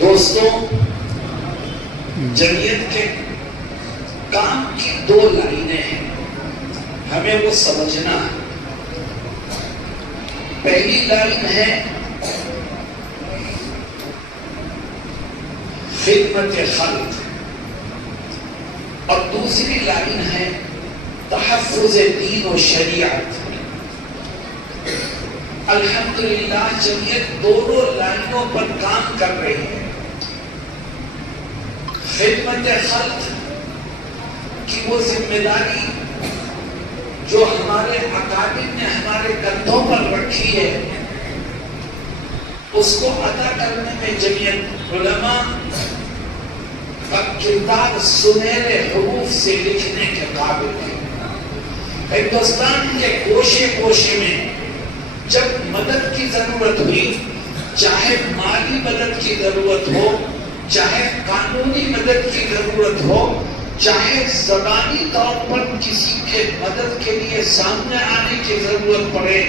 دوستوں، جمعیت کے کام کی دو لائنیں ہیں، ہمیں وہ سمجھنا ہے۔ پہلی لائن ہے خدمت خلق، اور دوسری لائن ہے تحفظ دین و شریعت۔ الحمدللہ جمعیت دونوں لائنوں پر کام کر رہی ہے۔ خدمت خلق کی وہ ذمہ داری جو ہمارے اکابر نے ہمارے کندھوں پر رکھی ہے، اس کو ادا کرنے میں جمعیت علماء کا کردار سنہرے حروف سے لکھنے کے قابل ہے۔ ہندوستان کے گوشے گوشے میں جب مدد کی ضرورت ہوئی، چاہے مالی مدد کی ضرورت ہو، چاہے قانونی مدد کی ضرورت ہو، چاہے زبانی طور پر کسی کے مدد کے لیے سامنے آنے کی ضرورت پڑے،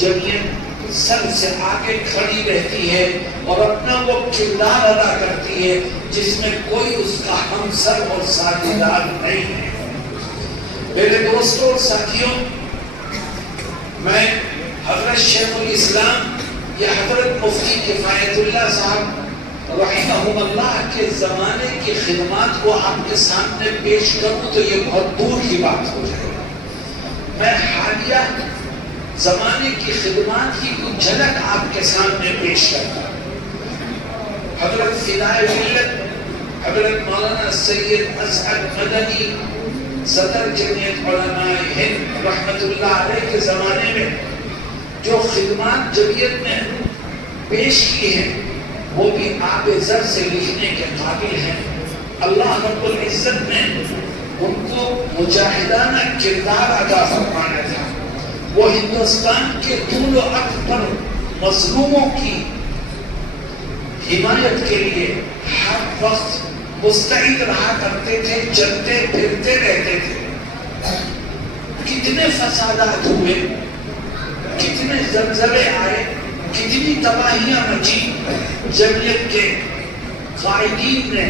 جمعیت سر سے آگے کھڑی رہتی ہے اور اپنا وہ کردار ادا کرتی ہے جس میں کوئی اس کا ہمسر اور ساجھیدار نہیں ہے۔ میرے دوستوں اور ساتھیوں، میں حضرت شیخ الاسلام یا حضرت مفتی کفایت اللہ صاحب رحمہم اللہ کے زمانے کی خدمات کو آپ کے سامنے پیش کروں تو یہ بہت دور کی بات ہو جائے گا۔ میں حالیہ زمانے کی خدمات کی کچھ جھلک آپ کے سامنے پیش کرتا ہوں۔ حضرت فدائے ملت حضرت مولانا سید اسعد مدنی صدر جمعیت علماء ہند رحمت اللہ علیہ کے زمانے میں جو خدمات جمعیت نے پیش کی ہیں وہ بھی آب زر سے لکھنے کے قابل ہیں۔ اللہ رب العزت نے ان کو مجاہدانہ کردار عطا فرمایا تھا۔ وہ ہندوستان کے طول و عرض پر مظلوموں کی حمایت کے لیے ہر وقت مستعد رہا کرتے تھے، چلتے پھرتے رہتے تھے۔ کتنے فسادات ہوئے، کتنے زلزلے آئے، کتنی تباہیاں مچی، جمعیت کے قائدین نے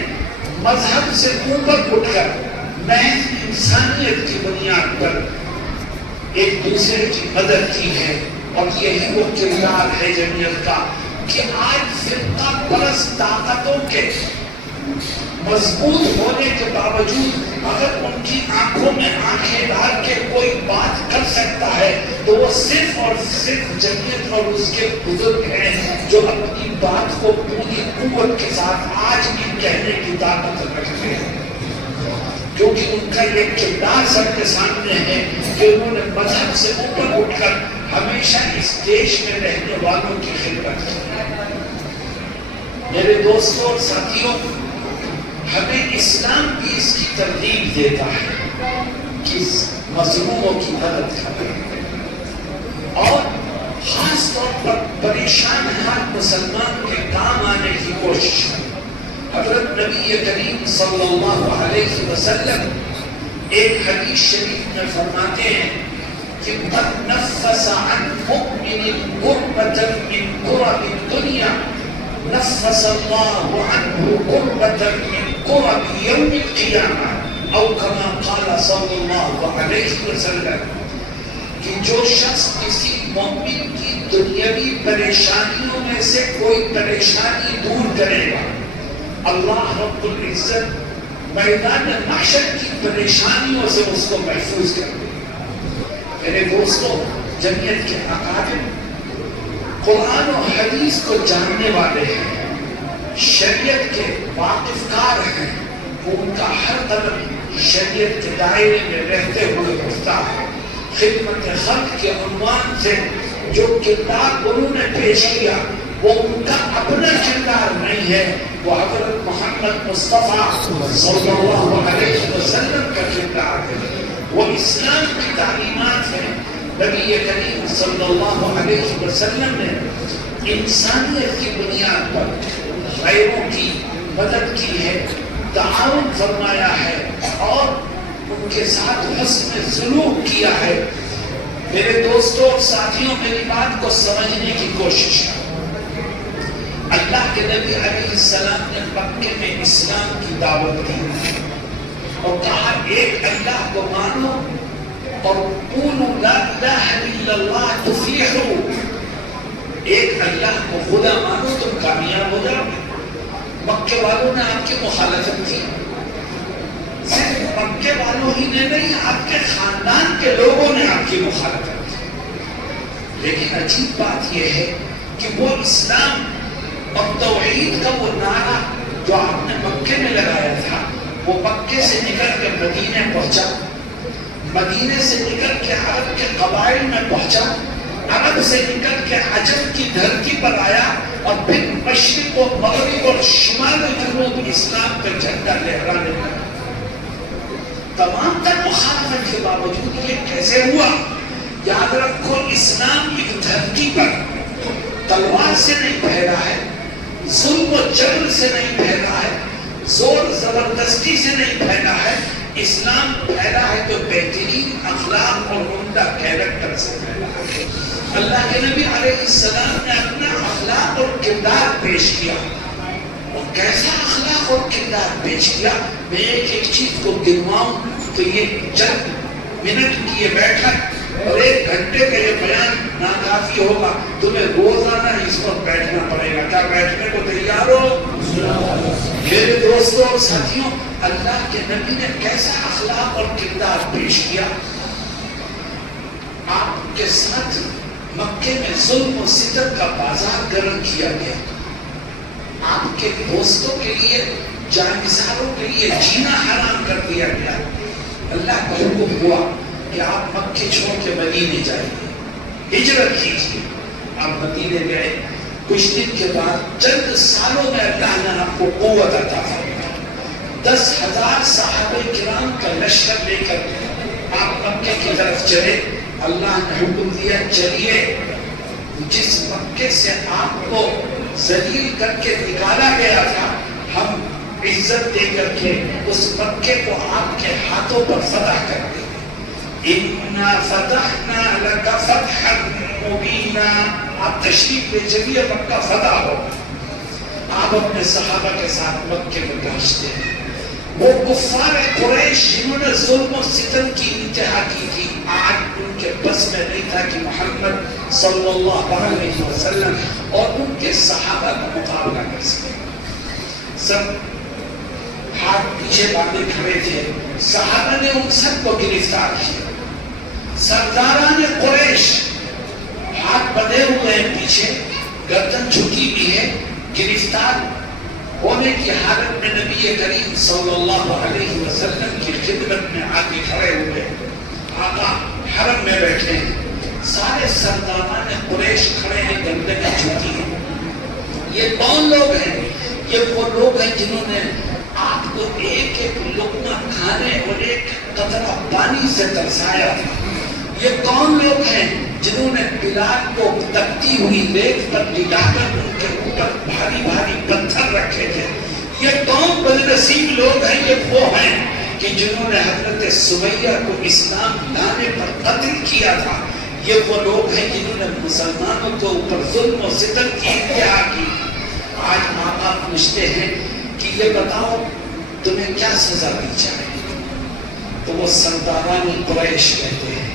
مذہب سے اوپر اٹھ کر محض انسانیت کی بنیاد پر ایک دوسرے کی مدد کی ہے۔ اور یہی وہ کردار ہے جمعیت کا کہ آج فرقہ پرست طاقتوں کے مضبوط ہونے کے باوجود اگر ان کی آنکھوں میں آنکھیں ڈال کے کوئی بات کر سکتا ہے تو وہ صرف اور صرف جمعیت اور اس کے بزرگ ہیں جو اپنی بات کو پوری قوت کے ساتھ آج بھی کہنے کی طاقت رکھتے ہیں، کیونکہ ان کا یہ کردار سب کے سامنے ہے کہ انہوں نے مذہب سے اوپر اٹھ کر ہمیشہ اس دیش میں رہنے والوں کی خدمت کی۔ میرے دوستوں اور ساتھیوں، ہمیں اسلام بھی اس کی ترغیب دیتا ہے کہ مظلوموں کی مدد کریں، اور خاص طور پر پریشان حال مسلمان کے کام آنے کی کوشش کریں۔ حضرت نبی کریم صلی اللہ علیہ وسلم ایک حدیث شریف میں فرماتے ہیں کہ من نفس عن مؤمن كربة من كرب الدنيا نفس الله عنه كربة من كرب يوم القيامة او كما قال صلی اللہ علیہ وسلم، کہ جو شخص کسی مومن کی دنیاوی پریشانیوں میں سے کوئی پریشانی دور کرے گا، اللہ رب العزت میدان محشر کی پریشانیوں سے اس کو محفوظ کر دے گا۔ میرے دوستوں، جمعیت کے اکابر قرآن و حدیث کو جاننے والے ہیں، شریعت کے واقف کار ہیں، ان کا ہر قدم شریعت کے دائرے میں رہتے ہوئے اٹھتا ہے۔ خدمت خلق کے عنوان سے جو کردار انہوں نے پیش کیا وہ ان کا اپنا کردار نہیں ہے، وہ حضرت محمد مصطفیٰ صلی اللہ علیہ وسلم کا کردار ہے، وہ اسلام کی تعلیمات ہیں۔ نبی کریم صلی اللہ علیہ وسلم نے انسانیت کی بنیاد پر غیروں کی مدد کی ہے، تعاون فرمایا ہے اور ان کے ساتھ حسن سلوک کیا ہے۔ میرے دوستوں اور ساتھیوں، میری بات کو سمجھنے کی کوشش کریں۔ اللہ کے نبی علیہ السلام نے مکے میں اسلام کی دعوت دی اور کہا ایک اللہ کو مانو اور قولوا لا الہ الا اللہ تفلحوا، ایک اللہ کو خدا مانو تم کامیاب ہو جاؤ۔ مکے والوں نے آپ کی مخالفت کی، صرف مکے والوں ہی نے نہیں، آپ کے خاندان کے لوگوں نے آپ کی مخالفت کی۔ لیکن عجیب بات یہ ہے کہ وہ اسلام اور توحید کا وہ نعرہ جو آپ نے مکے میں لگایا تھا، وہ مکے سے نکل کے مدینے پہنچا، مدینے سے نکل کے عرب کے قبائل میں پہنچا، عرب سے نکل کے عجم کی دھرتی پر آیا، اور پھر مشرق و مغرب اور شمال و جنوب اسلام کا جھنڈا لہرانے لگا۔ تمام تر مخالفت کے باوجود یہ کیسے ہوا؟ یاد رکھو، اسلام ایک دھرتی پر تلوار سے نہیں پھیلا ہے، ظلم و جبر سے نہیں پھیلا ہے، زور زبردستی سے نہیں پھیلا ہے۔ اسلام پھیلا ہے تو بہترین اخلاق اور عمدہ کیریکٹر سے پھیلا ہے۔ اللہ کے نبی علیہ السلام نے اپنا اخلاق اور کردار پیش کیا، اور کیسا اخلاق اور کردار پیش کیا؟ میں ایک چیز کو گنواؤں تو یہ چند منٹ کی یہ بیٹھک اور 1 گھنٹے کا یہ بیان ناکافی ہوگا، تمہیں روزانہ اس پر بیٹھنا پڑے گا۔ کیا بیٹھنے کو تیار ہو؟ میرے دوستوں اور ساتھیوں، اللہ کے نبی نے کیسا اخلاق اور کردار پیش کیا؟ آپ کے ساتھ مکے میں ظلم و ستم کا بازار گرم کیا گیا، آپ کے دوستوں کے لیے، جانبداروں کے لیے جینا حرام کر دیا گیا۔ اللہ کا حکم ہوا کہ آپ مکے چھوڑ کے مدینے جائیے، ہجرت کیجیے۔ آپ مدینے گئے، کچھ دن کے بعد چند سالوں میں اللہ نے آپ کو قوت عطا فرمائی، 10,000 صحابہ کرام کا لشکر لے کر آپ مکے کی طرف چلے۔ اللہ نے حکم دیا، چلیے، جس مکے سے آپ کو ذلیل کر کے نکالا گیا تھا، ہم عزت دے کر کے اس مکے کو آپ کے ہاتھوں پر فتح کر دیں گے۔ اِنَّا فَتَحْنَا لَكَ فَتْحًا مُبِينًا، آپ تشریف لے چلیے، مکہ فتح ہو۔ آپ اپنے صحابہ کے ساتھ مکے میں پہنچتے ہیں۔ وہ کفار قریش جنہوں نے ظلم و ستم کی انتہا کی تھی، آج ان کے بس میں نہیں تھا کہ محمد صلی اللہ علیہ وسلم اور ان کے صحابہ کا مقابلہ کر سکے۔ سب ہاتھ پیچھے باندھے کھڑے تھے، صحابہ نے ان سب کو گرفتار کیا۔ سرداران قریش ہاتھ بندھے ہوئے ہیں پیچھے، گردن جھکی بھی ہے، گرفتار ہونے کی حالت میں نبی کریم صلی اللہ علیہ وسلم کی خدمت میں آگے کھڑے ہوئے، آقا حرم میں بیٹھے ہیں، سارے سرداران قریش کھڑے ہیں، گردنیں جھکی ہیں۔ یہ کون لوگ ہیں؟ یہ وہ لوگ ہیں جنہوں نے آپ کو ایک ایک لقمہ کھانے اور ایک قطرہ پانی سے ترسایا تھا۔ یہ کون لوگ ہیں جنہوں نے بلال کو تپتی ہوئی ریت پر لٹا کر ان کے اوپر بھاری بھاری پتھر رکھے تھے؟ یہ کون بدنصیب لوگ ہیں؟ یہ وہ ہیں کہ جنہوں نے حضرت سمیہ کو اسلام لانے پر قتل کیا تھا۔ یہ وہ لوگ ہیں جنہوں نے مسلمانوں کو اوپر ظلم و ستم کی انتہا کی۔ آج آقا پوچھتے ہیں کہ یہ بتاؤ تمہیں کیا سزا دی جائے؟ تو وہ سرداران قریش کہتے ہیں،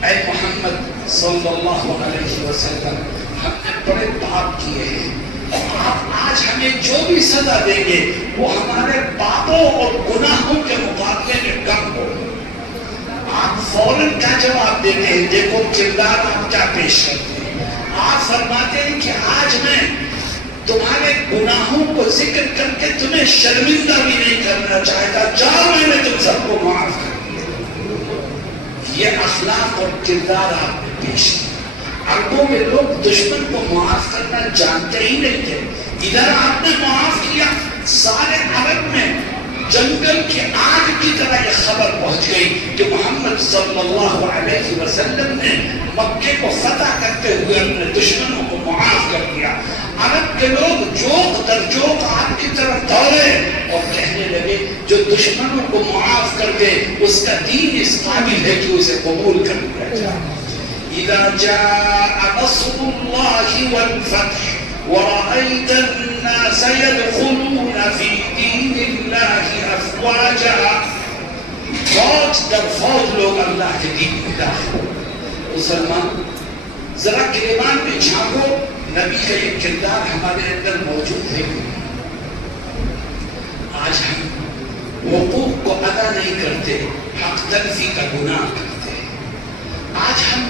اے محمد صلی اللہ علیہ وسلم، ہم نے بڑے پاپ کیے ہیں، آپ آج ہمیں جو بھی سزا دیں گے وہ ہمارے پاپوں اور گناہوں کے مقابلے میں کم ہو۔ آپ فوراً کیا جواب دیتے ہیں؟ دیکھو کردار آپ کیا پیش کرتے ہیں۔ آپ فرماتے ہیں کہ آج میں تمہارے گناہوں کو ذکر کر کے تمہیں شرمندہ بھی نہیں کرنا چاہتا، جاؤ میں نے تم سب کو معاف کر دیا۔ یہ اخلاق اور کردار آپ نے پیش کیا۔ عربوں میں لوگ دشمن کو معاف کرنا جانتے ہی نہیں تھے، ادھر آپ نے معاف کیا۔ سارے عرب میں جنگل کی آگ کی طرح یہ خبر پہنچ گئی کہ محمد صلی اللہ علیہ وسلم نے مکے کو فتح کرتے ہوئے اپنے دشمنوں کو معاف کر دیا۔ عرب کے لوگ جوق در جوق آپ کی طرف دوڑے اور کہنے لگے جو دشمنوں کو معاف کر دے اس کا دین اس قابل ہے کہ اسے قبول کر لیا جائے۔ اذا جاء نصر الله والفتح ورأيت رأيت الناس يدخلون في دين الله افواجا، فوج در فوج لوگ اللہ کے دین میں داخل. مسلمان ذرا گریبان میں جھانکو، نبی کا یہ کردار ہمارے اندر موجود ہے. آج ہم حقوق کو ادا نہیں کرتے، حق تلفی کا گناہ کرتے. آج ہم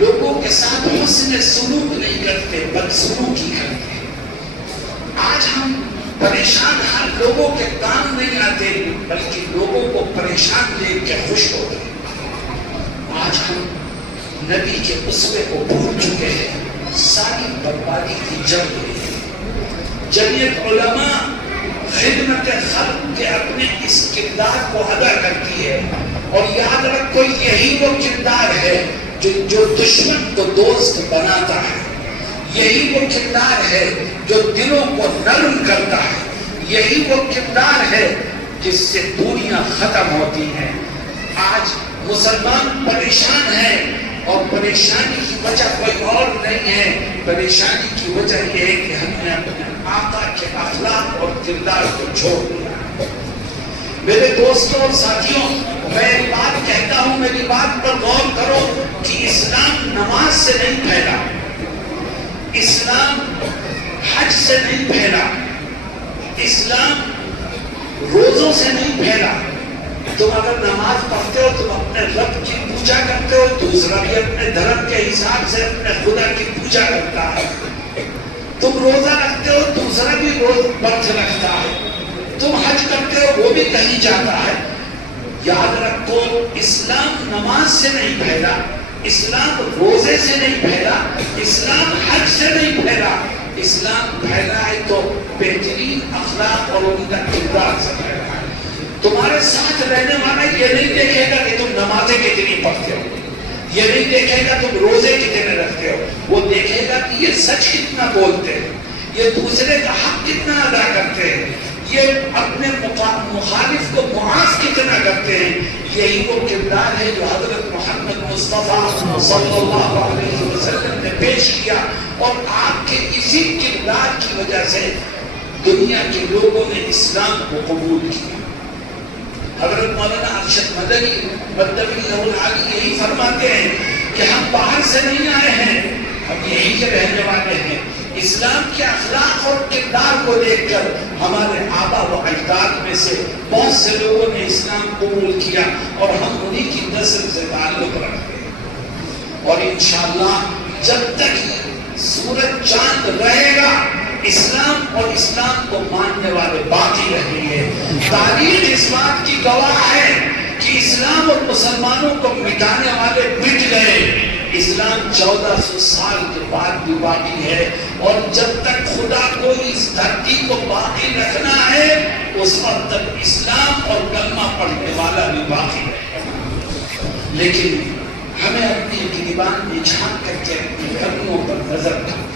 لوگوں کے ساتھ حسن سلوک نہیں کرتے، بدسلوکی کرتے. آج ہم پریشان ہر لوگوں کے کام نہیں آتے، بلکہ لوگوں کو پریشان دیکھ کے خوش ہوتے. آج ہم نبی کے اسوے کو بھول چکے ہیں. ساری بربادی کی جڑ یہ ہے. جمعیت علماء خدمت خلق کے اپنے اس کردار کو ادا کرتی ہے، اور یاد رکھو یہی وہ کردار ہے جو دشمن کو دوست بناتا ہے. یہی وہ کردار ہے جو دلوں کو نرم کرتا ہے. یہی وہ کردار ہے جس سے دوریاں ختم ہوتی ہیں. آج مسلمان پریشان ہیں، اور پریشانی کی وجہ کوئی اور نہیں ہے. پریشانی کی وجہ یہ ہے کہ ہم نے اپنے آقا کے اخلاق اور کردار کو چھوڑ دیا. میرے دوستوں اور ساتھیوں، میں ایک بات کہتا ہوں، میری بات پر غور کرو کہ اسلام نماز سے نہیں پھیلا، اسلام حج سے نہیں پھیلا، اسلام روزوں سے نہیں پھیلا. تم اگر نماز پڑھتے ہو تم اپنے رب کی پوجا کرتے ہو، دوسرا بھی اپنے دھرم کے حساب سے اپنے خدا کی پوجا کرتا ہے. تم روزہ رکھتے ہو، دوسرا بھی روز برت رکھتا ہے. تم حج کرتے ہو، وہ بھی کہیں جاتا ہے. یاد رکھو اسلام نماز سے نہیں پھیلا، اسلام روزے سے نہیں پھیلا، اسلام حج سے نہیں پھیلا. اسلام پھیلا ہے تو بہترین اخلاق اور ان کا کردار سے پھیلا ہے. تمہارے ساتھ رہنے والا یہ نہیں دیکھے گا کہ تم نمازیں کتنی پڑھتے ہو، یہ نہیں دیکھے گا تم روزے کتنے رکھتے ہو. وہ دیکھے گا کہ یہ سچ کتنا بولتے ہیں، یہ دوسرے کا حق کتنا ادا کرتے ہیں، یہ اپنے مخالف کو معاف کتنا کرتے ہیں. یہی وہ کردار ہے جو حضرت محمد مصطفیٰ صلی اللہ علیہ وسلم نے پیش کیا، اور آپ کے اسی کردار کی وجہ سے دنیا کے لوگوں نے اسلام کو قبول کیا. حضرت مولانا ارشد مدنی مدنی العالی یہی فرماتے ہیں کہ ہم باہر سے نہیں آئے ہیں، ہم یہی کے رہنے والے ہیں. اسلام کے اخلاق اور کردار کو دیکھ کر ہمارے آبا و اجداد میں سے بہت سے لوگوں نے اسلام قبول کیا، اور ہم انہی کی نسل سے تعلق رکھتے ہیں. اور انشاءاللہ جب تک سورج چاند رہے گا اسلام اور اسلام کو ماننے والے باقی رہیں گے. تاریخ اس بات کی گواہ ہے کہ اسلام اور مسلمانوں کو مٹانے والے مٹ گئے. اسلام 1400 سال کے بعد بھی باقی ہے، اور جب تک خدا کو اس دھرتی کو باقی رکھنا ہے اس وقت تک اسلام اور کلمہ پڑھنے والا بھی باقی رہے گا. لیکن ہمیں اپنی گریبان میں جھانک کر کے اپنی کمیوں پر نظر رکھنا.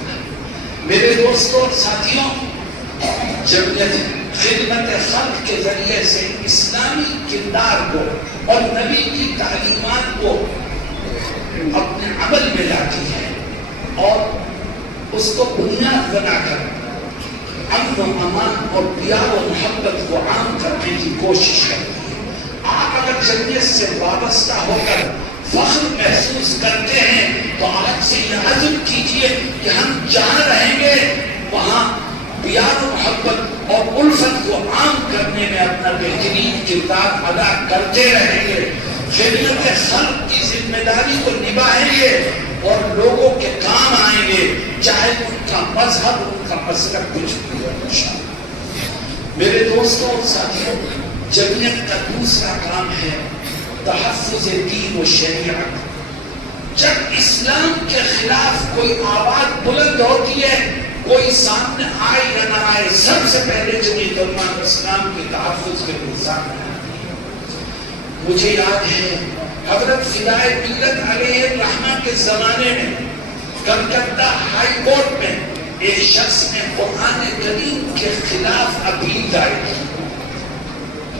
میرے دوستوں اور ساتھیوں، جمعیت خدمت خلق کے ذریعے سے اسلامی کردار کو اور نبی کی تعلیمات کو اپنے عمل میں لاتی ہے، اور اس کو بنیاد بنا کر امن و امان اور پیار و محبت کو عام کرنے کی کوشش کرتی ہے. آپ اگر جمعیت سے وابستہ ہو کر فخر محسوس کرتے ہیں تو آج سے یہ عزم کیجئے کہ ہم جہاں رہیں گے وہاں پیار و محبت اور الفت کو عام کرنے میں اپنا بہترین کردار ادا کرتے رہیں گے. خدمت خلق کی ذمہ داری کو نبھائیں گے اور لوگوں کے کام آئیں گے، چاہے ان کا مذہب ان کا مسلک کچھ بھی ہو. میرے دوستوں اور ساتھیوں، جمعیت کا دوسرا کام ہے تحفظ دین و شریعت. جب اسلام کے خلاف کوئی آواز بلند ہوتی ہے، کوئی سامنے آئے یا نہ آئے، سب سے پہلے جمعیت علماء اسلام کے تحفظ کے لیے سامنے آئے. مجھے یاد ہے حضرت فدائے ملت علیہ الرحمہ کے زمانے میں کلکتہ ہائی کورٹ میں ایک شخص نے قرآن کریم کے خلاف اپیل دائر کی.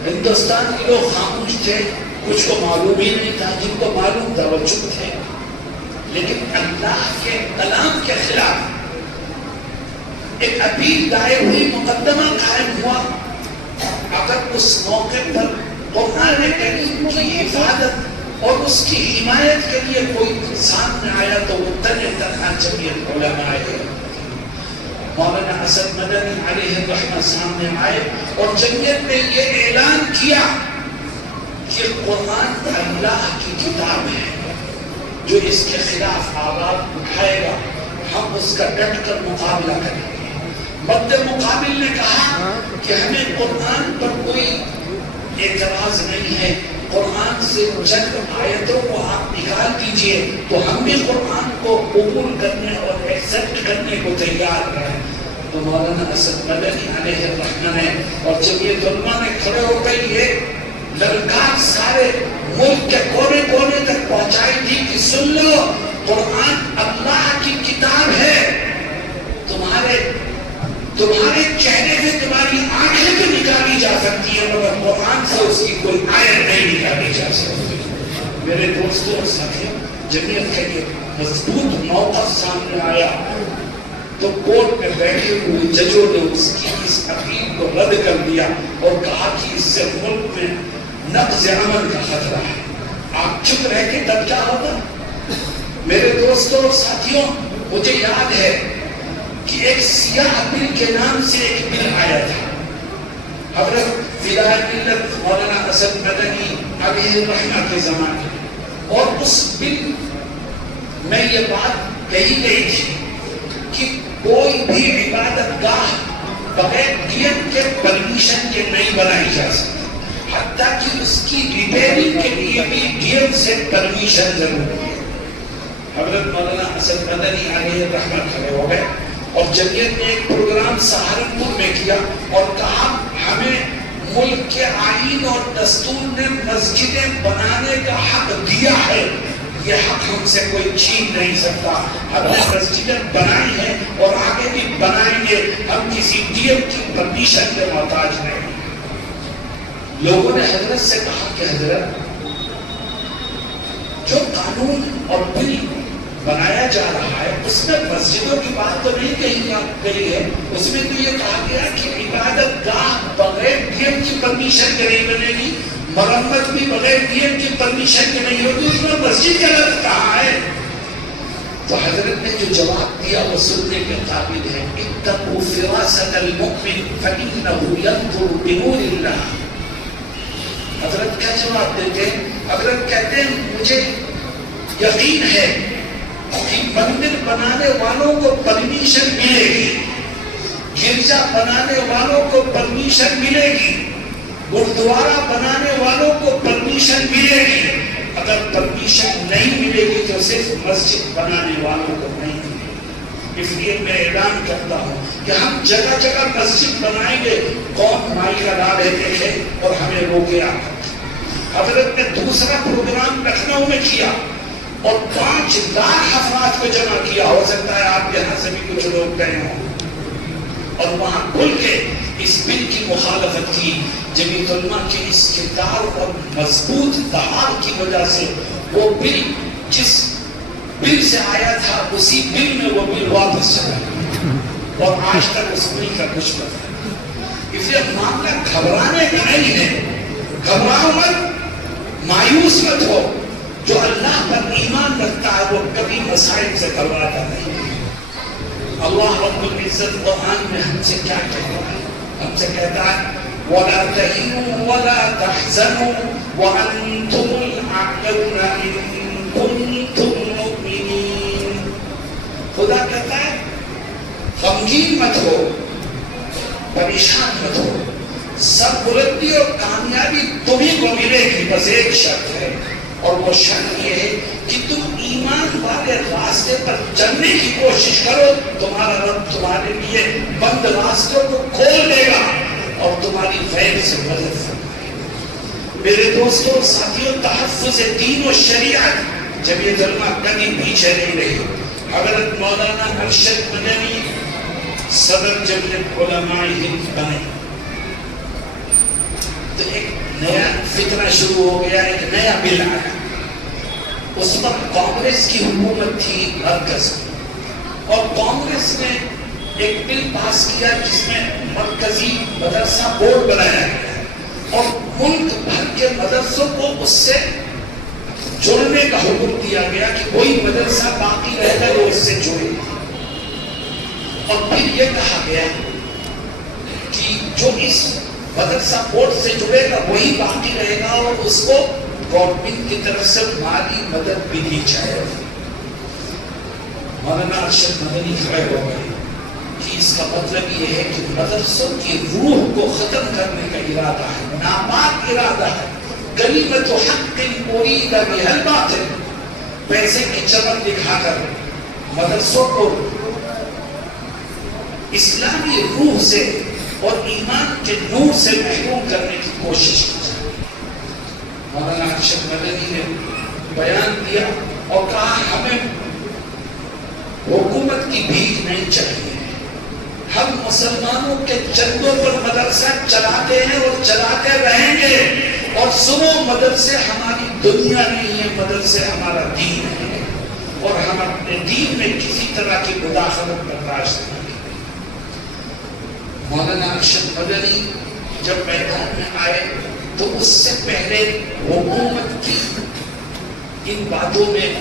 ہندوستان کے لوگ خاموش تھے، کچھ کو معلوم ہی نہیں تھا، جن کو معلوم تھا وہ چپ تھے. لیکن اللہ کے کلام کے خلاف ایک اپیل دائر ہوئی، مقدمہ قائم ہوا، اگر اس موقع پر قرآن کریم کی حفاظت اور اس کی حمایت کے لیے کوئی سامنے آیا تو وہ تنہا جمعیت علماء ہے۔ مولانا اسد مدنی علیہ الرحمہ سامنے آئے اور جمعیت نے یہ اعلان کیا کہ قرآن اللہ کی کتاب ہے، جو اس کے خلاف آواز اٹھائے گا ہم اس کا ڈٹ کر مقابلہ کریں گے۔ مد مقابل نے کہا کہ ہمیں قرآن پر کوئی اعتراض نہیں ہے، قرآن سے چند آیتوں کو آپ نکال دیجئے تو ہم بھی قرآن کو قبول کرنے اور ایکسپٹ کرنے کو تیار ہیں۔ تو مولانا اسد مدنی علیہ الرحمہ نے اور جمعیت علماء نے کھڑے ہو کر یہ للکار سارے ملک کے کونے کونے تک پہنچائی تھی کہ سن لو، قرآن اللہ کی کتاب ہے، تمہارے چہرے سے تمہاری آنکھیں تو نکالی جا سکتی ہیں مگر قرآن سے اس کی کوئی آیت نہیں نکالی جا سکتی۔ میرے دوستوں اور ساتھیوں، جمعیت کا یہ مضبوط موقف سامنے آیا تو کورٹ میں بیٹھے ہوئے ججوں نے اس کی اس اپیل کو رد کر دیا اور کہا کہ اس سے ملک میں نقض عمل کا خطرہ ہے۔ آپ چپ رہ کے تب کیا ہوگا؟ میرے دوستوں اور ساتھیوں، مجھے یاد ہے کہ ایک سیاہ بل کے نام سے ایک بل آیا تھا، حضرت فدائے ملت مولانا اسد مدنی علیہ الرحمہ کے زمانے، اور اس بل میں یہ بات کہی گئی تھی کہ کوئی بھی عبادت گاہ بغیر ڈی ایم کے پرمیشن کے نہیں بنائی جا سکتی، حتیٰ کہ اس کی ریپیئرنگ کے لیے بھی ڈی ایم سے پرمیشن ضروری ہے۔ حضرت مولانا اسد مدنی علیہ الرحمہ کھڑے ہو گئے اور جمعیت نے ایک پروگرام سہارنپور میں کیا اور کہا ہمیں ملک کے آئین اور دستور نے مسجدیں بنانے کا حق دیا ہے، یہ حق ہم سے کوئی چھین نہیں سکتا، ہم نے مسجدیں بنائی ہیں اور آگے بھی بنائیں گے، ہم کسی ڈی ایم کی پرمیشن کے محتاج نہیں۔ لوگوں نے حضرت سے کہا کہ حضرت، جو قانون اور بل بنایا جا رہا ہے اس میں مسجدوں کی بات تو نہیں کہی گئی ہے، اس میں تو یہ کہا گیا کہ عبادت گاہ بغیر ڈی ایم کی پرمیشن کے نہیں بنے گی، مرمت بھی بغیر ڈی ایم کی پرمیشن کے نہیں ہوگی، اس میں مسجد کا لفظ کہا ہے۔ تو حضرت نے جو جواب دیا وہ سننے کے قابل ہے، اتقوا فراست المؤمن فإنه ينظر بنور اللہ۔ حضرت کیا جواب دیتے ہیں؟ حضرت کہتے ہیں مجھے یقین ہے کہ مندر بنانے والوں کو پرمیشن ملے گی، گرجا بنانے والوں کو پرمیشن ملے گی، گردوارہ بنانے والوں کو پرمیشن ملے گی، اگر پرمیشن نہیں ملے گی تو صرف مسجد بنانے والوں کو نہیں ملے گی۔ اس لیے میں اعلان کرتا ہوں کہ ہم جگہ جگہ مسجد بنائیں گے، کون مائی کا ڈال دیتے تھے اور ہمیں روکے آ۔ حضرت نے دوسرا پروگرام لکھنؤ میں کیا اور 5 لاکھ افراد کو جمع کیا، ہو سکتا ہے آپ یہاں سے بھی کچھ لوگ گئے ہوں، اور وہاں کھل کے اس بل کی مخالفت کی۔ جمعیت علماء کے اس کردار اور مضبوط دہار کی وجہ سے وہ بل جس بل سے آیا تھا اسی بل میں وہ بل واپس چلا اور آج تک اس بل کا کچھ پتہ۔ اس لیے معاملہ گھبرانے کا نہیں ہے، گھبراؤ مت، مایوس مت ہو، جو اللہ پر ایمان رکھتا ہے وہ کبھی مسائل سے گھبراتا نہیں۔ اللہ رب العزت قرآن میں ہم سے کیا کہتا ہے؟ ہم سے کہتا ہے وَلَا تَهِنُوا وَلَا تَحْزَنُوا وَأَنْتُمُ الْأَعْلَوْنَ إِن كُنتُم مُؤْمِنِينَ۔ خدا کہتا ہے غمگین مت ہو، پریشان مت ہو، سب بلندی اور کامیابی تمہیں کو ملے گی، بس ایک شرط ہے، اور وہ شرط یہ ہے کہ تم ایمان والے راستے پر چلنے کی کوشش کرو، تمہارا رب تمہارے لیے بند راستوں کو کھول دے گا اور تمہاری غیب سے مدد فرمائے گا۔ میرے دوستوں اور ساتھیوں، تحفظ دین و شریعت جمعیت علماء کبھی پیچھے نہیں رہی۔ حضرت مولانا ارشد مدنی صدر جمعیت علماء ہند بنے تو ایک نیا فتنہ شروع ہو گیا، ایک نیا بل آیا۔ اس وقت کانگریس کی حکومت تھی مرکز، اور کانگریس نے ایک بل پاس کیا جس میں مرکزی مدرسہ بورڈ بنایا گیا اور ملک بھر کے مدرسوں کو اس سے جڑنے کا حکم دیا گیا کہ کوئی مدرسہ باقی رہے گا وہ اس سے جڑے گا، اور پھر یہ کہا گیا کہ جو اس مدرسہ بورڈ سے جڑے گا وہی باقی رہے گا اور اس کو گورنمنٹ کی طرف سے مالی مدد بھی دی جائے گی۔ مولانا ارشد مدنی کھڑے ہو گئے کہ اس کا مطلب یہ ہے کہ مدرسوں کی روح کو ختم کرنے کا ارادہ ہے، ناپاک ارادہ ہے، غنیمت و حق ارید بها الباطل، پیسے کی چمک دکھا کر مدرسوں کو اسلامی روح سے اور ایمان کے نور سے محروم کرنے کی کوشش کی جائے۔ مولانا ارشد مدنی نے بیان دیا اور کہا ہمیں حکومت کی بھیک نہیں چاہیے، ہم مسلمانوں کے چندوں پر مدرسہ چلاتے ہیں اور چلاتے رہیں گے، اور سنو مدرسے ہماری دنیا نہیں ہے، مدرسے ہمارا دین ہے، اور ہم اپنے دین میں کسی طرح کی مداخلت برداشت نہیں کریں۔ مولانا ارشد مدنی جب میدان میں آئے تو اس سے پہلے حکومت کی ان باتوں میں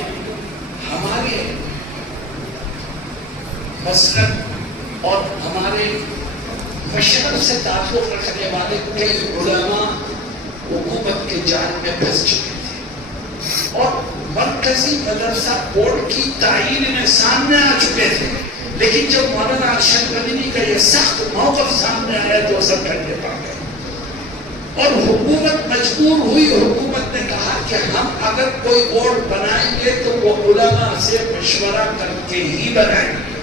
ہمارے مسلک اور ہمارے مشرق سے تعلق رکھنے والے کئی علماء حکومت کے جال میں پھنس چکے تھے اور مرکزی مدرسہ بورڈ کی تعیین میں سامنے آ چکے تھے، لیکن جب مولانا ارشد مدنی کا یہ سخت موقف سامنے آیا تو سب ٹھنڈے پا گئے اور حکومت مجبور ہوئی۔ حکومت نے کہا کہ ہم اگر کوئی بورڈ بنائیں گے تو وہ علماء سے مشورہ کر کے ہی بنائیں گے۔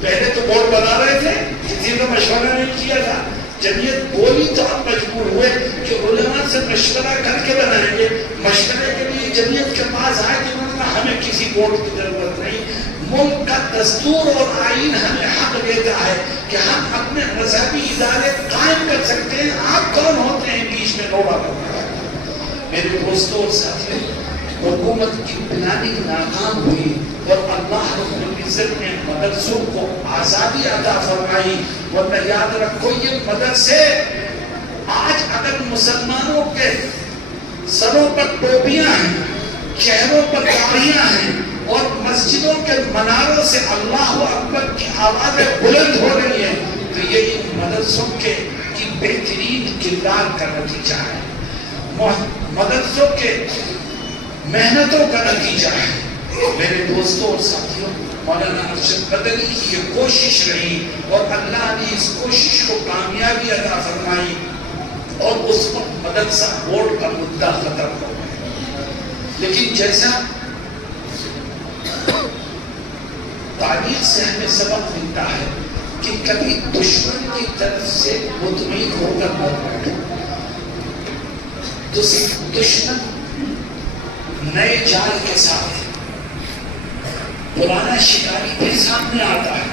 پہلے تو بورڈ بنا رہے تھے، کسی نے مشورہ نہیں کیا تھا، جمعیت بولی تو ہم مجبور ہوئے کہ علماء سے مشورہ کر کے بنائیں گے۔ مشورے کے لیے جمعیت کے پاس آئے کہ ہمیں کسی بورڈ کی ضرورت نہیں، ملک کا دستور اور آئین ہمیں حق دیتا ہے کہ ہم اپنے مذہبی ادارے قائم کر سکتے ہیں، آپ کون ہوتے ہیں بیچ میں نوبہ کرنا ہے۔ میرے دوستوں اور ساتھیوں، حکومت کی پلاننگ ناکام ہوئی اور اللہ رب العزت نے مدرسوں کو آزادی عطا فرمائی، ورنہ یاد رکھو یہ مدرسے آج اگر مسلمانوں کے سروں پر ٹوپیاں ہیں، چہروں پر داڑھیاں ہیں اور مسجدوں کے مناروں سے اللہ اکبر کی آوازیں بلند ہو رہی ہیں تو یہ ان مدرسوں کی بہترین کردار کا نتیجہ ہے، مدرسوں کے محنتوں کا نتیجہ ہے۔ میرے دوستوں اور ساتھیوں، مولانا ارشد مدنی کی یہ کوشش رہی اور اللہ نے اس کوشش کو کامیابی عطا فرمائی اور اس وقت مدرسہ بورڈ کا مدعا ختم ہو گیا۔ لیکن جیسا تاریخ سے ہمیں سبق ملتا ہے کہ کبھی دشمن کی طرف سے مطمئن ہو کر نہ بیٹھو۔ دشمن نئے جال کے ساتھ پرانا شکاری پھر سامنے آتا ہے،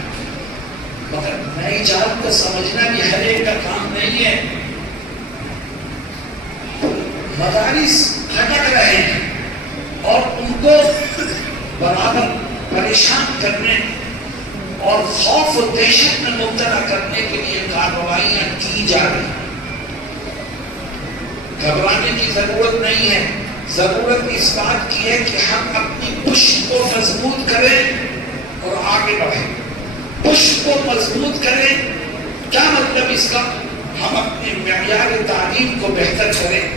مگر نئے جال کو سمجھنا بھی ہر ایک کا کام نہیں ہے۔ مدارس کھٹک رہے ہیں اور ان کو برابر پریشان کرنے اور خوف و دہشت میں مبتلا کرنے کے لیے کارروائیاں کی جا رہی ہیں۔ گھبرانے کی ضرورت نہیں ہے، ضرورت اس بات کی ہے کہ ہم اپنی پشت کو مضبوط کریں اور آگے بڑھیں۔ پشت کو مضبوط کریں، کیا مطلب اس کا؟ ہم اپنے معیار تعلیم کو بہتر کریں،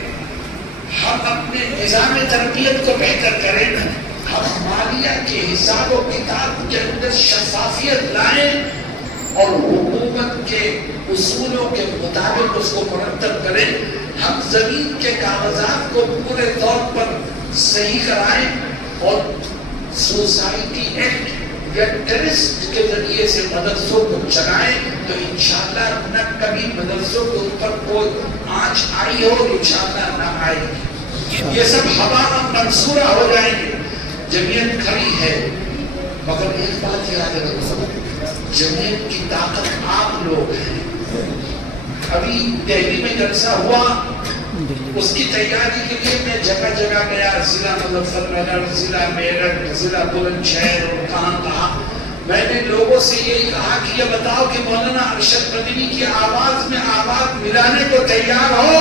ہم اپنے نظام تربیت کو بہتر کریں، ہم مالیہ کے حساب و کتاب کے اندر شفافیت لائیں اور حکومت کے اصولوں کے مطابق اس کو مرتب کریں، ہم زمین کے کاغذات کو پورے طور پر صحیح کرائیں اور سوسائٹی ایکٹ یا ٹرسٹ کے ذریعے سے مدرسوں کو چلائیں تو انشاءاللہ نہ کبھی مدرسوں کے اوپر کوئی آنچ آئی ہو، انشاءاللہ نہ آئے گی، یہ سب ہوا منصورہ ہو جائیں گے۔ جمعیت کھڑی ہے، مگر ایک بات یاد رکھو، جمعیت کی طاقت آپ لوگ ہیں۔ ابھی دہلی میں جلسہ ہوا، اس کی تیاری کے لیے میں جگہ جگہ گیا، ضلع مظفر نگر، ضلع میرٹھ، ضلع بلند شہر اور کہاں میں نے لوگوں سے یہی کہا کہ یہ بتاؤ کہ مولانا ارشد مدنی کی آواز میں آواز ملانے کو تیار ہو؟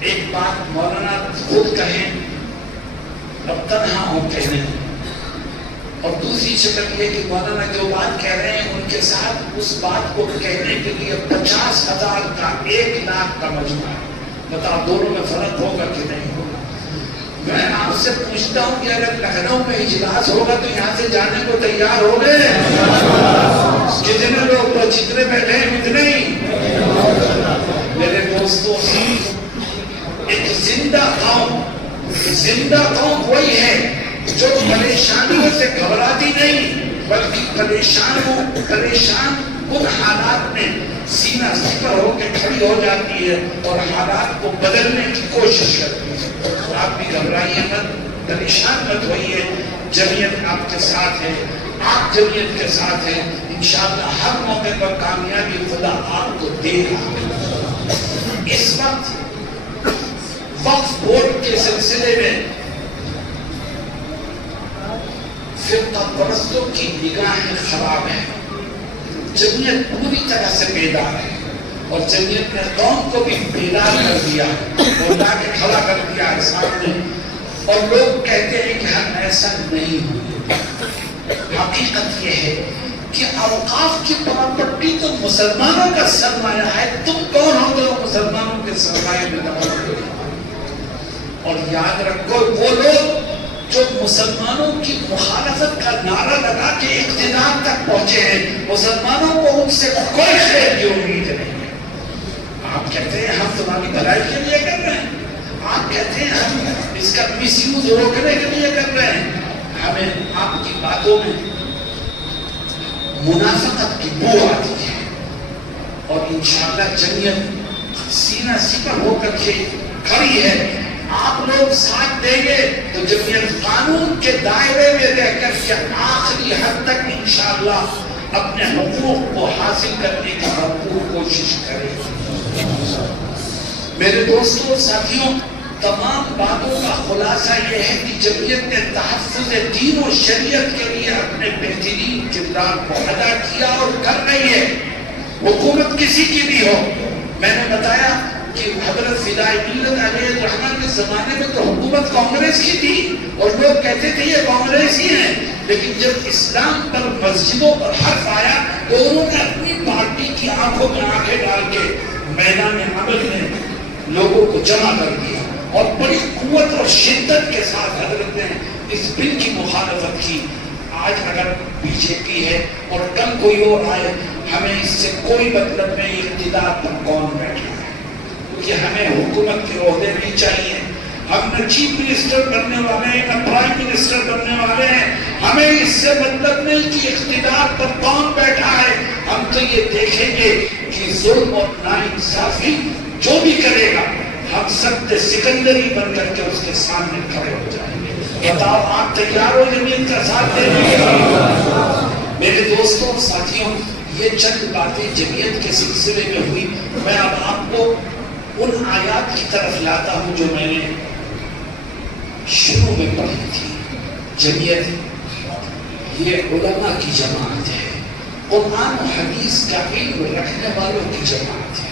ایک بات مولانا خود کہیں اب تنہا ہو کہنے، اور دوسری شکل یہ کہ مولانا جو بات کہہ رہے ہیں ان کے ساتھ اس بات کو کہنے کے لیے 50,000 کا 1,00,000 کا مجموعہ ہے۔ بتاؤ دونوں میں فرق ہوگا کہ نہیں ہوگا؟ میں آپ سے پوچھتا ہوں کہ اگر لکھنؤ میں اجلاس ہوگا تو یہاں سے جانے کو تیار ہو گئے؟ کتنے لوگ تو جتنے بیٹھے ہیں اتنے ہی؟ میرے دوستوں، ایک زندہ قوم وہی ہے جو پریشانیوں سے گھبراتی نہیں بلکہ پریشان ان حالات میں سینہ سپر ہو کے کھڑی ہو جاتی ہے اور حالات کو بدلنے کی کوشش کرتی ہے۔ آپ بھی گھبرائیے مت، پریشان مت ہوئیے، جمعیت آپ کے ساتھ ہے، آپ جمعیت کے ساتھ ہیں، انشاءاللہ ہر موقع پر کامیابی خدا آپ کو دے گا۔ اس وقت وقف بورڈ کے سلسلے میں فرقہ پرستوں کی نگاہیں خراب ہیں۔ جمعیت پوری طرح سے بیدار ہے اور جمعیت نے قوم کو بھی بیدار کر دیا اور لا کے کھڑا کر دیا ہے سامنے، اور لوگ کہتے ہیں کہ ہم ایسا نہیں ہوئے۔ حقیقت یہ ہے کہ اوقاف کی پراپرٹی تو مسلمانوں کا سرمایہ ہے، تم کون ہو تو مسلمانوں کے سرمایہ میں دخل کرو؟ اور یاد رکھو وہ لوگ جو مسلمانوں کی مخالفت کا نعرہ لگا کے اقتدار تک پہنچے ہیں، مسلمانوں کو ان سے کوئی خیر کی امید نہیں ہے۔ آپ کہتے ہیں ہم تمہاری بھلائی کے لیے کر رہے ہیں، آپ کہتے ہیں ہم اس کا مس یوز روکنے کے لیے کر رہے ہیں، ہمیں آپ کی باتوں میں منافقت کی بو آتی ہے، اور انشاءاللہ جمعیت سینہ سپر ہو کر کے کھڑی ہے۔ آپ لوگ ساتھ دیں گے تو جمعیت قانون کے دائرے میں رہ کر کے آخری حد تک انشاءاللہ اپنے حقوق کو حاصل کرنے کی بھرپور کوشش کرے گی۔ میرے دوستوں، ساتھیوں، تمام باتوں کا خلاصہ یہ ہے کہ جمعیت نے تحفظ دین و شریعت کے لیے اپنے بہترین کردار کو ادا کیا اور کر رہی ہے، حکومت کسی کی بھی ہو۔ میں نے بتایا کہ حضرت فدائی ملت علیہ الرحمن کے زمانے میں تو حکومت کانگریس کی تھی اور لوگ کہتے تھے یہ کانگریس ہی ہیں، لیکن جب اسلام پر مسجدوں پر حرف آیا تو انہوں نے اپنی پارٹی کی آنکھوں میں آنکھیں ڈال کے میدان عمل میں لوگوں کو جمع کر دیا اور بڑی قوت اور شدت کے ساتھ حضرت نے اس بل کی مخالفت کی۔ آج اگر بی جے پی ہے اور کل کوئی اور آئے، ہمیں اس سے کوئی مطلب نہیں اقتدار پر کون بیٹھا ہے، کیونکہ ہمیں حکومت کے عہدے نہیں چاہیے۔ ہم نہ چیف منسٹر بننے والے ہیں نہ پرائم منسٹر بننے والے ہیں، ہمیں اس سے مطلب نہیں کہ اقتدار پر کون بیٹھا ہے، ہم تو یہ دیکھیں گے کہ ظلم اور ناانصافی جو بھی کرے گا ہم سب سکندری بن کر کے اس کے سامنے کھڑے ہو جائیں گے۔ بتاؤ آپ تیار ہو جمعیت کا ساتھ دینے کے لیے؟ میرے دوستوں اور ساتھیوں، یہ چند باتیں جمعیت کے سلسلے میں ہوئی۔ میں اب آپ کو ان آیات کی طرف لاتا ہوں جو میں نے شروع میں پڑھی تھی۔ جمعیت یہ علماء کی جماعت ہے، قرآن و حدیث کا علم رکھنے والوں کی جماعت ہے۔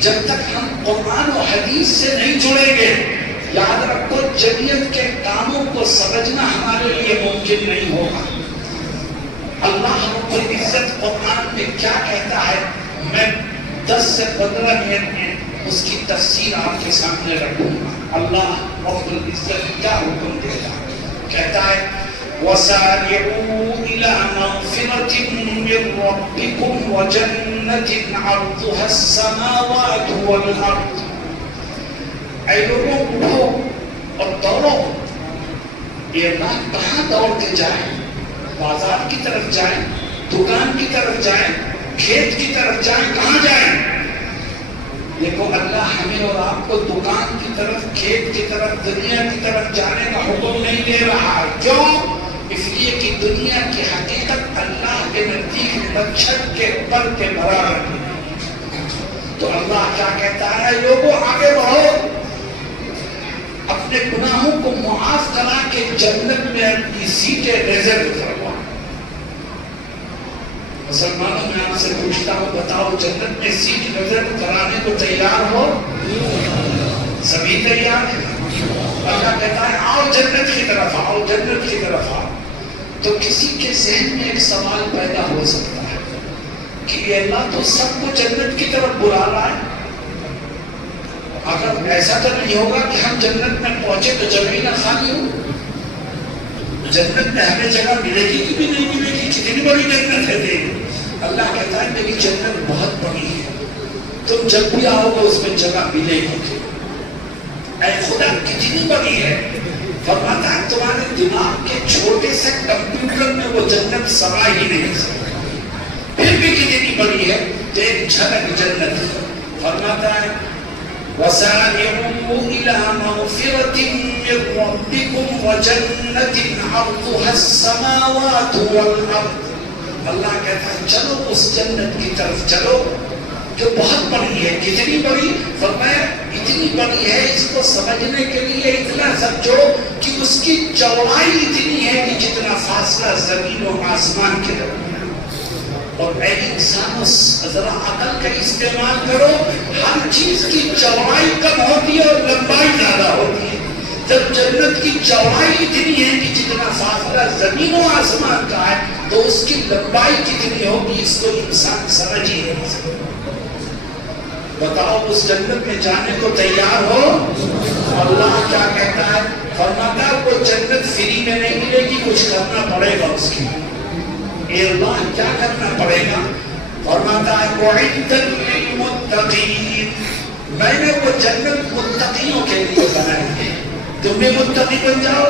جب تک ہم قرآن و حدیث سے نہیں جڑیں گے، یاد رکھو جمعیت کے کاموں کو سمجھنا ہمارے لیے ممکن نہیں ہوگا۔ اللہ رب العزت قرآن میں کیا کہتا ہے، میں 10 سے 15 منٹ میں اس کی تفسیر آپ کے سامنے رکھوں گا۔ اللہ رب العزت کیا حکم دیتا ہے، کہتا ہے وَسَارِعُوا إِلَىٰ مَغْفِرَةٍ مِّن رَّبِّكُمْ وَجَنَّةٍ عَرْضُهَا السَّمَاوَاتُ وَالْأَرْضُ۔ اے لوگوں اٹھو اور دوڑو۔ یہ بات کہاں دوڑ کے جائیں؟ بازار کی طرف جائیں، دکان کی طرف جائیں، کھیت کی طرف جائیں، کہاں جائیں؟ دیکھو اللہ ہمیں اور آپ کو دکان کی طرف، کھیت کی طرف، دنیا کی طرف جانے کا حکم نہیں دے رہا۔ کیوں؟ اس لیے کہ دنیا کی حقیقت اللہ کے نزدیک مچھر کے پر کے برابر ہے۔ تو اللہ کیا کہتا ہے، لوگوں آگے بڑھو، اب اپنے گناہوں کو معاف کرا کے جنت میں اپنی سیٹیں ریزرو کروا. مسلمانوں میں آپ سے پوچھتا ہوں، بتاؤ جنت میں سیٹ ریزرو کرانے کو تیار ہو؟ سبھی تیار ہیں. اللہ کہتا ہے آؤ جنت کی طرف آؤ، جنت کی طرف آؤ. تو کسی کے ذہن میں ایک سوال پیدا ہو سکتا ہے کہ اللہ تو سب کو جنت کی طرف بلا رہا ہے. اگر ایسا تو نہیں ہوگا کہ ہم جنت میں پہنچے تو جگہ ہی نہ خالی ہو. جنت میں ہمیں جگہ ملے گی کہ بھی نہیں ملے گی؟ کتنی بڑی جنت ہے دیکھ. اللہ کہتا ہے میری جنت بہت بڑی ہے، تم جب بھی آؤ گے اس میں جگہ ملے گی. اے خدا کتنی بڑی ہے. فرماتا ہے تمہارے دماغ کے چھوٹے سے کمپیوٹر میں وہ جنت سما ہی نہیں سکتی. پھر بھی کتنی بڑی ہے تو ایک جھلک جنت ہے. فرماتا ہے وَسَارِعُوا إِلَىٰ مَغْفِرَةٍ مِّن رَّبِّكُمْ وَجَنَّةٍ عَرْضُهَا السَّمَاوَاتُ وَالْأَرْضُ. اللہ کہتا ہے چلو اس جنت کی طرف چلو جو بہت بڑی ہے. کتنی بڑی؟ فرمایا اتنی بڑی ہے اس کو سمجھنے کے لیے اتنا سمجھو کہ اس کی چوڑائی اتنی ہے کہ جتنا فاصلہ زمین و آسمان کے درمیان. اور اے انسانوں ذرا عقل کا استعمال کرو. ہر چیز کی چوڑائی کم ہوتی ہے اور لمبائی زیادہ ہوتی ہے. جب جنت کی چوڑائی اتنی ہے کہ جتنا فاصلہ زمین و آسمان کا ہے تو اس کی لمبائی کتنی ہوگی اس کو انسان سمجھ ہی نہیں سکتا. بتاؤ اس جنت میں جانے کو تیار ہو؟ اللہ کیا کہتا ہے؟ فرماتا ہے وہ جنت فری میں نہیں ملے گی، کچھ کرنا پڑے گا اس کی. اے اللہ کیا کرنا پڑے گا؟ فرماتا ہے وَعِدَّتْ لِلْمُتَّقِينَ. میں نے وہ جنت متقیوں کے لیے بنائی ہے. تم بھی متقی بن جاؤ،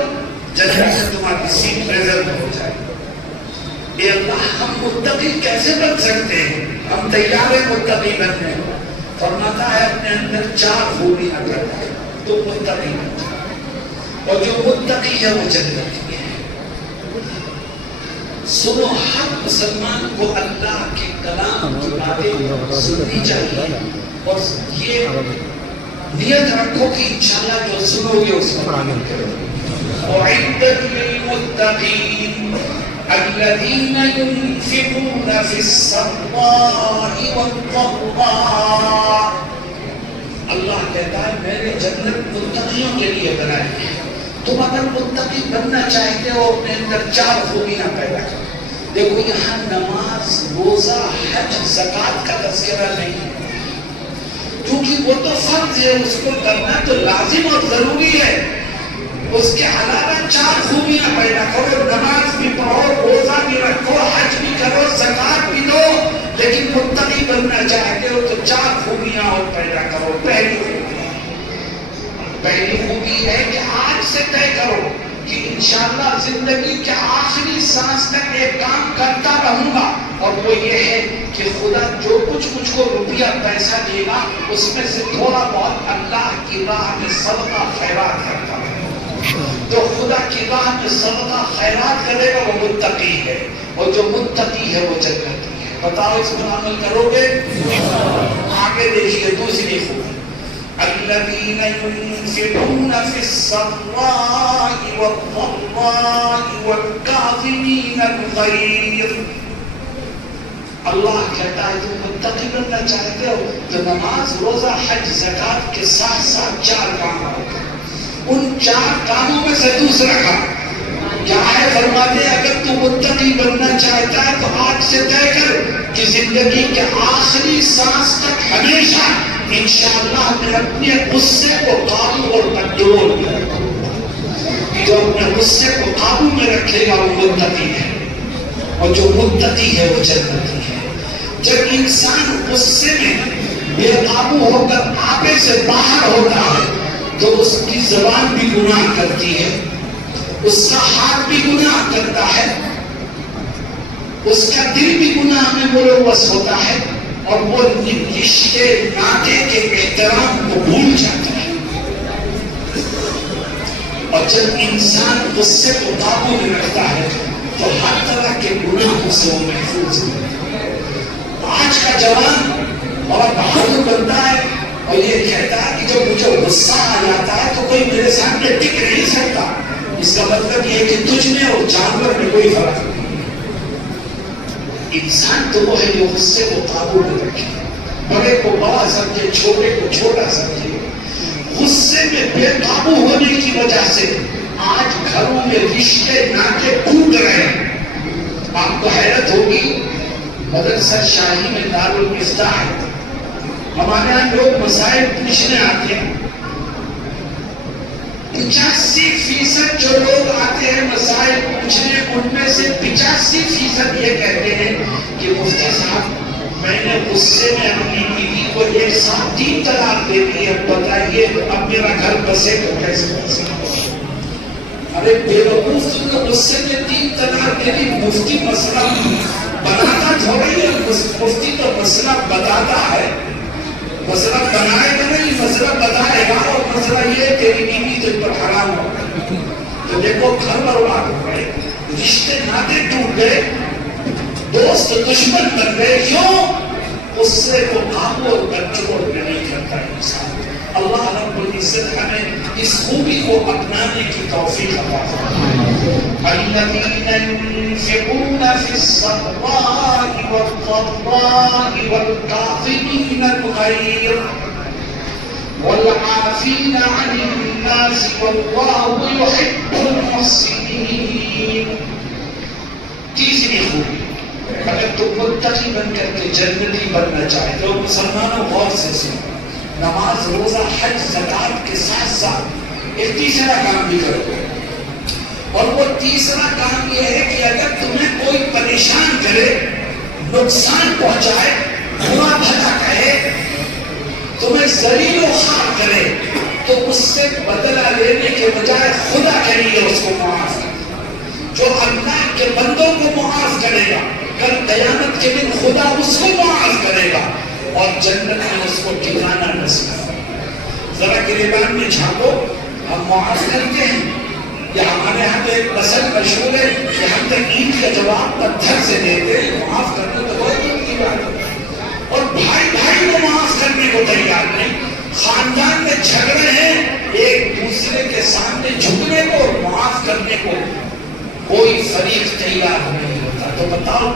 جنت سے تمہاری سیٹ ریزرو ہو جائے. اے اللہ ہم متقی کیسے بن سکتے ہیں؟ ہم تیار ہیں متقی بننے. فرماتا ہے اپنے اندر 4 خوبیاں کرتا ہے تو متقی بنتا ہے. اور جو متقی ہے وہ جنتی ہے. سنو ہر مسلمان کو اللہ کے کلام کی باتیں سننی چاہیے اور یہ نیت رکھو کہ انشاءاللہ جو سنو گے اس پر عمل کرو. اعدت للمتقین الذین ينفقون فی السراء والضراء. اللہ کہتا ہے میں نے جنت متقیوں کے لیے بنائی ہے. تم اگر متقی بننا چاہتے ہو اپنے اندر 4 خوبیاں پیدا کرو. دیکھو یہاں نماز، روزہ، حج، زکوٰۃ کا تذکرہ نہیں ہے کیونکہ وہ تو فرض ہے، اس کو کرنا تو لازم اور ضروری ہے. اس کے علاوہ 4 خوبیاں پیدا کرو. نماز بھی پڑھو، روزہ بھی رکھو، حج بھی کرو، زکوٰۃ بھی دو. لیکن متقی بننا چاہتے ہو تو 4 خوبیاں اور پیدا کرو. پہلی خوبی ہے کہ آج سے طے کرو کہ انشاءاللہ زندگی کے آخری سانس تک ایک کام کرتا رہوں گا، اور وہ یہ ہے کہ خدا جو کچھ مجھ کو روپیہ پیسہ دے گا اس میں سے تھوڑا بہت اللہ کی راہ میں صدقہ خیرات کرتا ہوں. جو خدا کی راہ میں صدقہ خیرات کرے گا وہ متقی ہے، اور جو متقی ہے وہ جنتی ہے. بتاؤ اس پر عمل کرو گے؟ آگے دیکھیے دوسری خوبی الذین ينفقون فی السراء والضراء والکاظمین الغیظ. اللہ کہتا ہے تم متقی بننا چاہتے ہو تو نماز، روزہ، حج، زکوٰۃ کے ساتھ ساتھ 4 کام ہوتے ہیں. ان 4 کاموں میں سے دوسرا کام کیا ہے؟ فرماتے ہیں اگر تو متقی بننا چاہتا ہے تو آج سے طے کر کہ زندگی کے آخری سانس تک ہمیشہ انشاءاللہ میں اپنے غصے کو قابو اور کنٹرول میں رکھوں. جو اپنے غصے کو قابو میں رکھے گا وہ متقی ہے، اور جو متقی ہے وہ جنتی ہے. جب انسان غصے میں بے قابو ہو کر آپے سے باہر ہوتا ہے تو اس کی زبان بھی گناہ کرتی ہے، اس کا ہاتھ بھی گناہ کرتا ہے، اس کا دل بھی گناہ میں ملوث ہوتا ہے، اور وہ رشتے ناطے کے احترام کو بھول جاتا ہے. اور جب انسان غصے کو قابو میں رکھتا ہے تو ہر طرح کے گناہوں سے وہ محفوظ ہے. آج کا جوان بہت بہادر بنتا ہے اور یہ کہتا ہے کہ جب مجھے غصہ آ جاتا ہے تو کوئی میرے سامنے ٹک نہیں سکتا. اس کا مطلب یہ ہے کہ تجھ میں اور جانور میں کوئی فرق نہیں. انسان تو وہ ہے جو غصے کو قابو میں رکھے, بڑے کو بڑا سمجھے, چھوٹے کو چھوٹا سمجھے. غصے میں بے قابو ہونے کی وجہ سے آج گھروں میں رشتے ناطے ٹوٹ رہے ہیں. آپ کو حیرت ہوگی, مدرسہ شاہی میں دارالمفتاح ہے, ہمارے یہاں لوگ مسائل پوچھنے آتے ہیں. 85% جو لوگ آتے ہیں مسائل پوچھنے, ان میں سے 85% یہ کہتے ہیں کہ مفتی صاحب میں نے غصے میں اپنی بیوی کو ایک ساتھ 3 طلاق دے دی ہے, بتائیے اب میرا گھر بسے تو کیسے بسے. ارے بے وقوف, تم نے غصے میں 3 طلاق دے دی. مفتی مسئلہ بناتا تھوڑی ہے, مفتی تو مسئلہ بتاتا ہے. مسئلہ بنائے گا نہیں, مسئلہ بتائے گا. اور مسئلہ یہ تیری بیوی تجھ پر حرام ہو تو دیکھو گھر برباد ہو گئے, رشتے ناطے ٹوٹ گئے, دوست دشمن بن گئے. کیوں؟ غصے کو قابو اور کنٹرول نہیں کرتا انسان. اللہ رب العزت ہمیں اس خوبی کو اپنانے کی توفیق عطا فرمائے. الذين ينفقون في السراء والضراء والكاظمين الغيظ والعافين عن الناس والله يحب المحسنين. تیسری خوبی, اگر تم متقی بن کر کے جنتی بننا چاہتے ہو, مسلمانوں غور سے سنو, نماز روزہ حج زکات کے ساتھ ساتھ ایک تیسرا کام بھی کرو. اور وہ تیسرا کام یہ ہے کہ اگر تمہیں کوئی پریشان کرے, نقصان پہنچائے, برا بھلا کہے, تمہیں ذلیل و خوار کرے, تو اس سے بدلہ لینے کے بجائے خدا کے لیے اس کو معاف کر. جو اللہ کے بندوں کو معاف کرے گا, کل قیامت کے دن خدا اس کو معاف کرے گا اور جنت میں اس کو ٹھکانہ نصیب. ذرا گریبان میں جھانکو, ہم معاف کرتے ہیں. یا ہمارے یہاں تو ایک مسئلہ مشہور ہے کہ ہم تک عید کا جواب پتھر سے دیتے ہیں. معاف کرنا تو بہت دور کی بات ہے. اور بھائی بھائی کو معاف کرنے کو تیار نہیں. خاندان میں جھگڑے ہیں, ایک دوسرے کے سامنے جھکنے کو اور معاف کرنے کو کوئی فریق تیار نہیں ہوتا. تو بتاؤ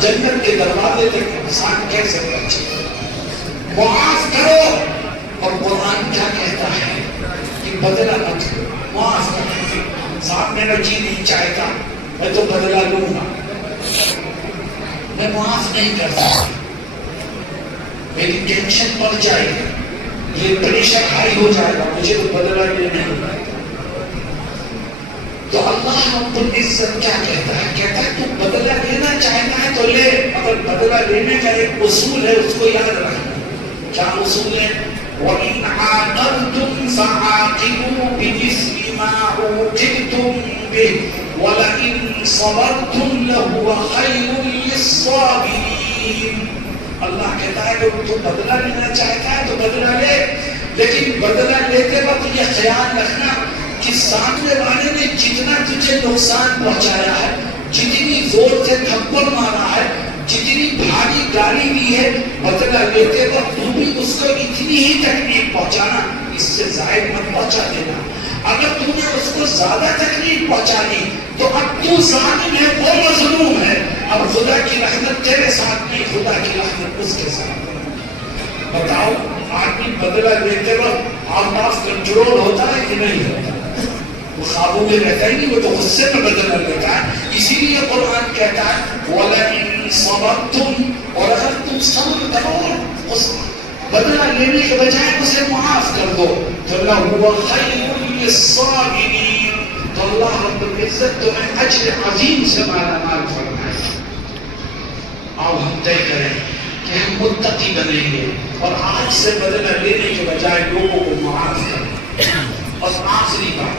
جنت کے دروازے تک انسان کیسے پہنچے؟ معاف کرو. اور قرآن کیا کہتا ہے کہ بدلہ مت لو, معاف کرو. صاحب میرا جی نہیں چاہتا, میں تو بدلہ لوں گا, میں معاف نہیں کر سکتا, میری ٹینشن بڑھ جائے گی, یہ پریشر ہائی ہو جائے گا, مجھے تو بدلہ لینا ہوگا. تو اللہ رب العزت کیا کہتا ہے؟ کہتا ہے تو بدلہ لینا چاہتا ہے تو لے, اگر بدلہ لینے کا ایک اصول ہے اس کو یاد رکھنا. کیا اصول ہے؟ وَإِنْ عَاقَبْتُمْ فَعَاقِبُوا بِمِثْلِ مَا عُوقِبْتُمْ بِهِ وَلَئِنْ صَبَرْتُمْ لَهُوَ خَيْرٌ لِلصَّابِرِينَ. اللہ کہتا ہے کہ تو بدلہ لینا چاہتا ہے تو بدلہ لے, لیکن بدلہ لیتے وقت یہ خیال رکھنا کہ سامنے والے نے جتنا تجھے نقصان پہنچایا ہے, جتنی زور سے تھپڑ مارا ہے, جتنی بھاری گالی دی ہے, بدلہ لیتے وقت تو بھی اس کو اتنی ہی تکلیف پہنچانا, اس سے زائد مت پہنچا دینا. اگر تم نے اس کو زیادہ تکلیف پہنچا دی تو اب تو ظالم ہے, وہ مظلوم ہے. اب خدا کی رحمت تیرے ساتھ نہیں, خدا کی رحمت اس کے ساتھ. بتاؤ آدمی بدلہ لیتے وقت آؤٹ آف کنٹرول ہوتا ہے کہ نہیں ہوتا؟ وہ قابو میں رہتا ہی نہیں, وہ تو غصے میں بدلہ لیتا ہے. اسی لیے قرآن کہتا ہے وَلَئِن صَبَرْتُمْ, اور اگر تم صبر کرو, اس بدلہ لینے کے بجائے اسے معاف کر دو, تو لَهُوَ خَيْرٌ لِلصَّابِرِينَ, تو اللہ رب العزت تمہیں اجر عظیم سے مالا مال فرمائے. آؤ ہم طے کریں کہ ہم متقی بنیں گے اور آج سے بدلہ لینے کے بجائے لوگوں کو معاف کریں. اور آخری بات,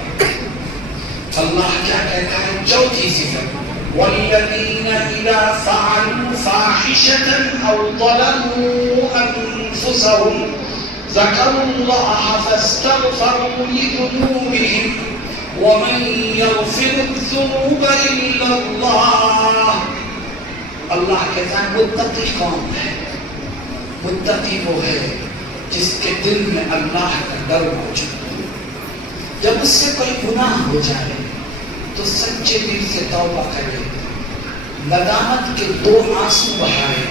اللہ کیا کہتا ہے؟ چوتھی صفت, وَالَّذِينَ إِذَا فَعَلُوا فَاحِشَةً أَوْ ظَلَمُوا أَنفُسَهُمْ ذَكَرُوا اللَّهَ فَاسْتَغْفَرُوا لِذُنُوبِهِمْ وَمَن يَغْفِرُ الذُّنُوبَ إِلَّا اللَّهُ. اللہ کہتا ہے متقی کون ہے؟ متقی وہ ہے جس کے دل میں اللہ کا ڈر موجود ہو. جب اس سے کوئی گناہ ہو جائے تو سچے دل سے توبہ کرے, ندامت کے 2 آنسو بہائے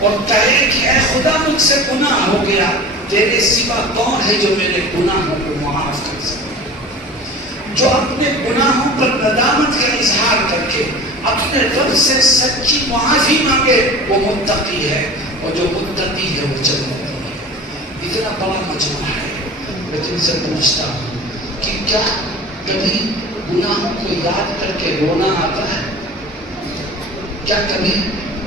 اور کہے کہ اے خدا مجھ سے گناہ ہو گیا, تیرے سوا کون ہے جو میرے گناہوں کو معاف کر سکے. جو اپنے گناہوں پر ندامت کا اظہار کر کے اپنے رب سے سچی معافی مانگے وہ متقی ہے, اور جو متقی ہے وہ جنتی ہے. اتنا بڑا مجموعہ ہے. میں تم سے پوچھتا ہوں کہ کیا کبھی گناہوں کو یاد کر کے رونا آتا ہے؟ کیا کبھی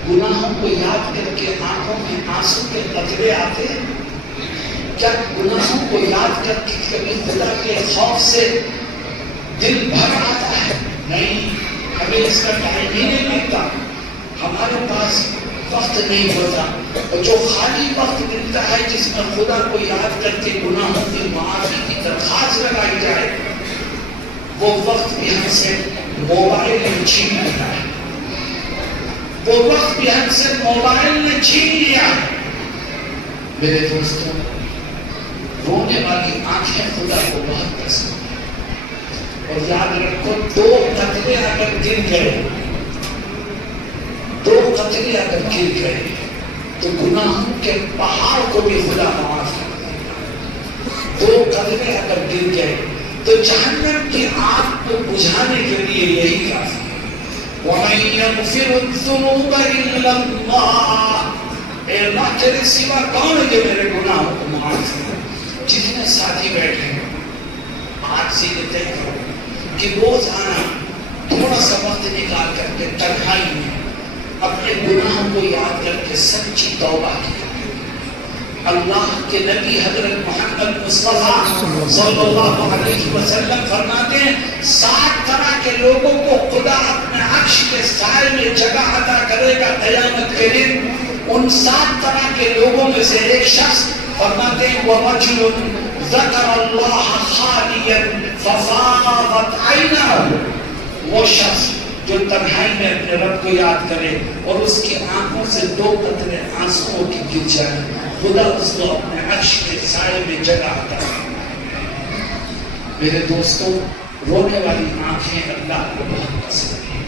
گناہوں کو یاد کر کے آنکھوں میں آنسو کے قطرے آتے ہیں؟ کیا گناہوں کو یاد کر کے کبھی خدا کے خوف سے دل بھر آتا ہے؟ نہیں, ہمیں اس کا ٹائم ہی نہیں ملتا, ہمارے پاس وقت نہیں ہوتا. اور جو خالی وقت ملتا ہے جس میں خدا کو یاد کر کے گناہوں کی معافی کی درخواست لگائی جائے, وہ وقت بھی ہم سے موبائل نے چھین لیا ہے. وہ وقت بھی ہم سے موبائل نے چھین لیا ہے. میرے دوستوں, رونے والی آنکھیں خدا کو بہت پسند ہیں. اور یاد رکھو 2 قطرے اگر گر گئے, 2 قطرے اگر گر گئے تو گناہوں کے پہاڑ کو بھی خدا معاف کر دے گا. 2 قطرے اگر گر گئے تو جہنم کی آگ کو بجھانے کے لیے یہی کافی ہے. وَمَن يَغْفِرُ الذُّنُوبَ إِلَّا اللَّهُ, اے اللہ تیرے سوا کون ہے جو میرے گناہوں کو معاف کرے. جتنے ساتھی بیٹھے ہیں آج سے یہ طے کرو کہ روز آنا تھوڑا سا وقت نکال کر کے تنہائی میں اپنے گناہوں کو یاد کر کے سچی توبہ کیا. اللہ کے نبی حضرت محمد مصطفیٰ صلی اللہ علیہ وسلم فرماتے ہیں 7 طرح کے لوگوں کو خدا اپنے عرش کے سائے میں جگہ عطا کرے گا قیامت کے دن. ان 7 طرح کے لوگوں میں سے ایک شخص فرماتے ہیں وَرَجُلٌ ذَكَرَ اللَّهَ خَالِيًا فَفَاضَتْ عَيْنَاهُ, وہ شخص جو تنہائی میں اپنے رب کو یاد کرے اور اس کی آنکھوں سے 2 قطرے آنسوؤں کی گر جائے, خدا اس کو اپنے عرش کے سائے میں جگہ عطا کرے. میرے دوستوں, رونے والی آنکھیں اللہ کو بہت پسند ہیں.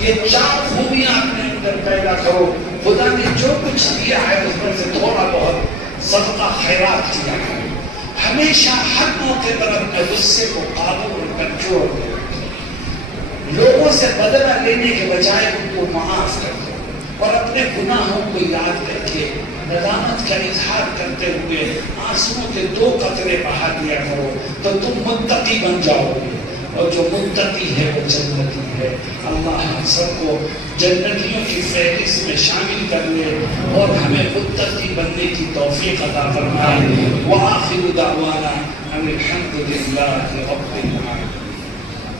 یہ 4 خوبیاں اپنے اندر پیدا کرو. خدا نے جو کچھ دیا ہے اس میں سے تھوڑا بہت صدقہ خیرات کیا کرو. ہمیشہ ہر موقع پر اپنے غصے کو قابو اور کنٹرول کرو. لوگوں سے بدلہ لینے کے بجائے ان کو معاف کر دو, اور اپنے گناہوں کو یاد کر کے ندامت کا اظہار کرتے ہوئے آنسوؤں کے 2 قطرے بہا دیا کرو, تو تم متقی بن جاؤ گے. اور جو متقی ہے وہ جنتی ہے. اللہ ہم سب کو جنتیوں کی فہرست میں شامل کر لے اور ہمیں متقی بننے کی توفیق عطا فرمائے. وآخر دعوانا ان الحمد للہ رب العالمین.